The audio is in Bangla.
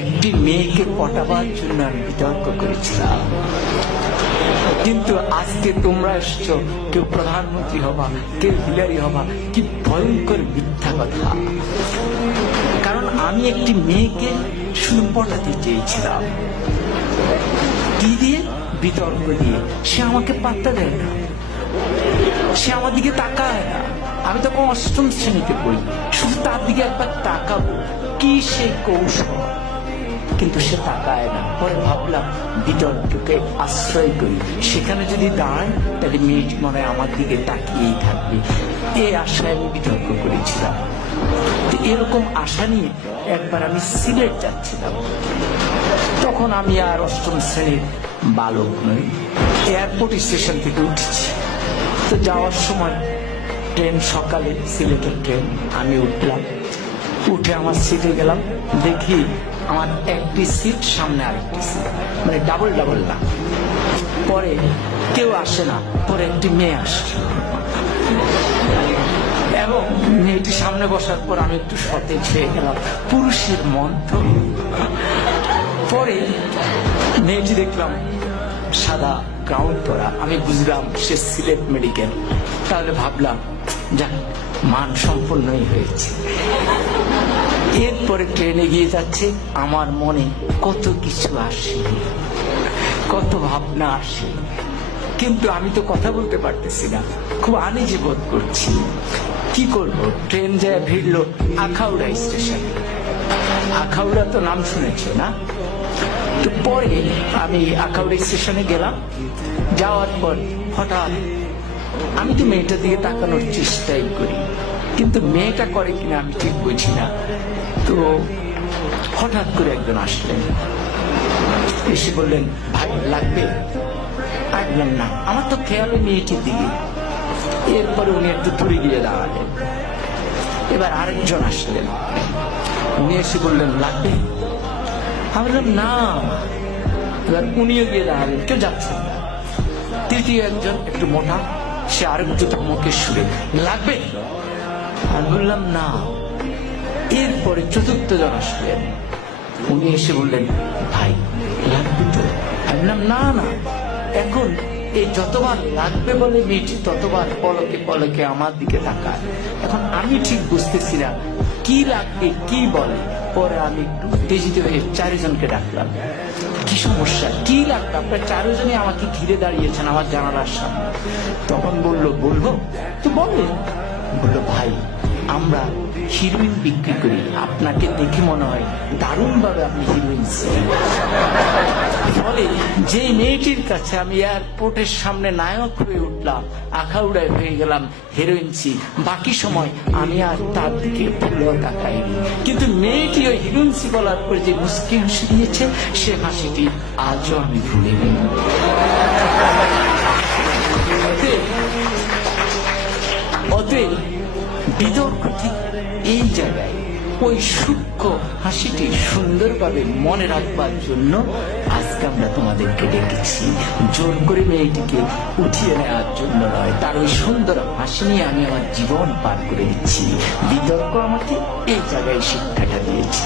একটি মেয়েকে পটাবার জন্য আমি বিতর্ক করেছিলাম। কিন্তু আজকে তোমরা এসছো, কেউ প্রধানমন্ত্রী হবা, কেউ হিলারি হবা। কি ভয়ঙ্কর মিথ্যা কথা! কারণ আমি একটি মেয়েকে শুধু পটাতে চেয়েছিলাম। কি দিয়ে? বিতর্ক দিয়ে। সে আমাকে পাত্তা দেয় না, সে আমার দিকে তাকায় না। আমি তখন অষ্টম শ্রেণীতে পড়ি, শুধু তার দিকে একবার তাকাবো, কি সেই কৌশল, কিন্তু সে তাকায় না। পরে ভাবলাম বিতর্ককে আশ্রয় করি, সেখানে যদি দাঁড়ায় তাহলে মেয়েটি মনে হয় আমার দিকে তাকিয়েই থাকবে। এই আশায় আমি বিতর্ক করেছিলাম। এরকম আশা নিয়ে একবার আমি সিলেট যাচ্ছিলাম। তখন আমি আর অষ্টম শ্রেণীর বালক নই, এয়ারপোর্ট স্টেশন থেকে উঠেছি। তো যাওয়ার সময় ট্রেন, সকালে সিলেটের ট্রেন, আমি উঠলাম। উঠে আমার সিটে গেলাম, দেখি আমার একটি সিট, সামনে আরেকটি সিট, মানে ডাবল ডাবল না। পরে কেউ আসে না, পরে একটি মেয়ে আসে এবং মেয়েটি সামনে বসার পর আমি একটু সতেজ হয়ে গেলাম। পুরুষের মন তো। পরে মেয়েটি দেখলাম সাদা গাউন পরা, আমি বুঝলাম সে সিলেট মেডিকেল। তাহলে ভাবলাম যাক, মান সম্পন্নই হয়েছে। এরপরে ট্রেনে গিয়ে যাচ্ছে, আমার মনে কত কিছু আসে, কত ভাবনা আসে, কিন্তু আমি তো কথা বলতে পারতেছি না, খুব আনইজি বোধ করছি। কি করব? ট্রেন যায় ভিড়লো আখাউড়া স্টেশন। আখাউড়া তো নাম শুনেছো না? তো পরে আমি আখাউড়া স্টেশনে গেলাম। যাওয়ার পর হঠাৎ আমি তো মেয়েটার দিকে তাকানোর চেষ্টাই করি, কিন্তু মেয়েটা করে কিনা আমি ঠিক বুঝি না। তো হঠাৎ করে একজন আসলেন, এসে বললেন, ভাই লাগবে? আমি বললাম না, আমার তো খেয়াল মেয়েটির দিকে। এরপরে উনি একটু দূরে গিয়ে দাঁড়ালেন। এবার আরেকজন আসলেন, উনি এসে বললেন লাগবে? আমি বললাম না। এবার উনিও গিয়ে দাঁড়ালেন, কেউ যাচ্ছেন না। তৃতীয় একজন একটু মোটা, সে আরেকটু ধমকের সুরে, লাগবে? আমি বললাম না। এরপরে চতুর্থ জন আসলেন, উনি এসে বললেন, ভাই লাগবে তো? আমি বললাম না না। এখন এই যতবার লাগবে বলে মেয়েটি ততবার পলকে পলকে আমার দিকে তাকায়। এখন আমি ঠিক বুঝতেছি না কি লাগবে, কি বলে। পরে আমি একটু উত্তেজিত হয়ে চারজনকে ডাকলাম, কি সমস্যা, কি লাগবে? আপনার চারজনই আমাকে ঘিরে দাঁড়িয়েছেন আমার জানালার সামনে। তখন বললো, বলবো তো বলেন। বললো, ভাই আমরা হিরোইন বিক্রি করি, আপনাকে দেখে মনে হয় দারুণ ভাবে আপনি হিরোইন। ফলে যে মেয়েটির কাছে আমি এয়ারপোর্টের সামনে নায়ক হয়ে উঠলাম, আখাউড়ায় হয়ে গেলাম হিরোইন, বাকি সময় আমি আর তার দিকে ভুলেও তাকাইনি। কিন্তু মেয়েটি ওই হিরোইন বলার পর যে মুস্কি হাসি দিয়েছে, সে হাসিটি আজও আমি ভুলিনি। অতএব বিতর্ক ঠিক এই জায়গায় ওই সূক্ষ্ম হাসিটি সুন্দরভাবে মনে রাখবার জন্য আজকে আমরা তোমাদেরকে ডেকেছি। জোর করে মেয়েটিকে উঠিয়ে নেওয়ার জন্য নয়, তার ওই সুন্দর হাসি নিয়ে আমি আমার জীবন পার করে দিচ্ছি। বিতর্ক আমাকে এই জায়গায় শিক্ষাটা দিয়েছে।